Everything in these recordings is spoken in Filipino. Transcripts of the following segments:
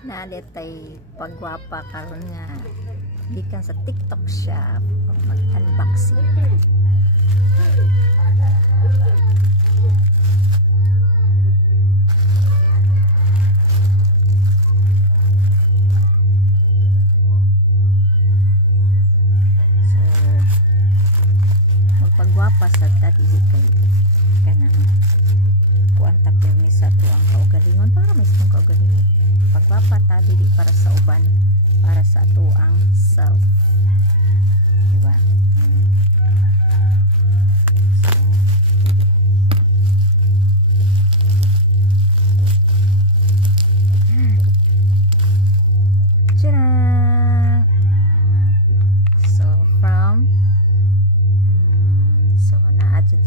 Naletay pagwapa karon nga gikan sa TikTok shop mag-unboxing. So magpagwapa sa tadi kay kanang kuan ta permis sa to ang kaugalingon para may isang kaugalingon. Pagwapa ta dili para sa uban, para sa ato ang self, diba? So so naadjud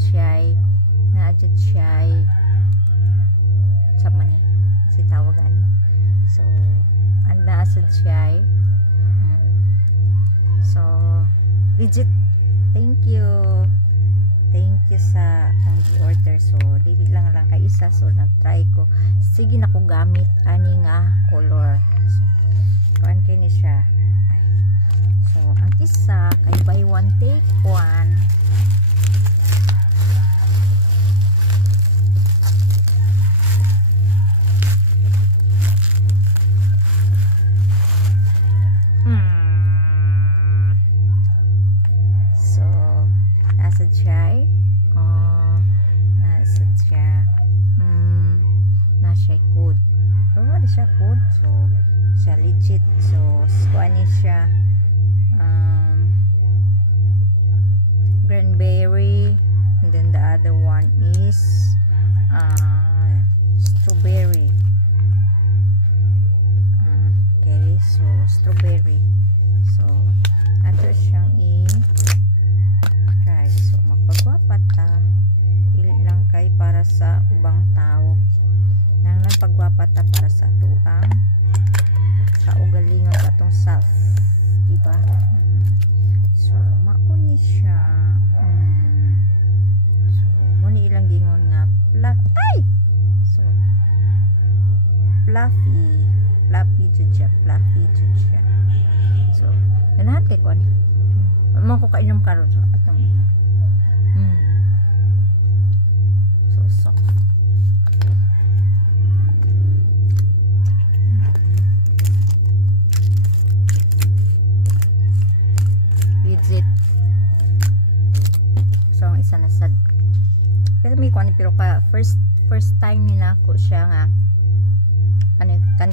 siya sa mani si tawag ani. So anda asad siya so legit. Thank you sa ang gi-order. So dili lang kay isa, so nag-try ko, sige na ko gamit ani nga color. So kuan kini siya. So ang isa kay buy one take one. Siya code. Pero wala siya code. So, siya legit. So, kuha siya cranberry. And then the other one is strawberry. Okay, so strawberry. So, ato siyang i-try. So, magpagwapat ta. Dili lang kay para sa ubang tao. Nang pagwapa ta para sa tuang kaugalingon sa atong self, diba? So mauni siya. So muni ilang gingon nga so fluffy jud siya. So ganahan kay kon mo ko kainom karon sa atong so legit. So ang isa na sad, pero may kuan, pero ka first time nila ko siya nga ano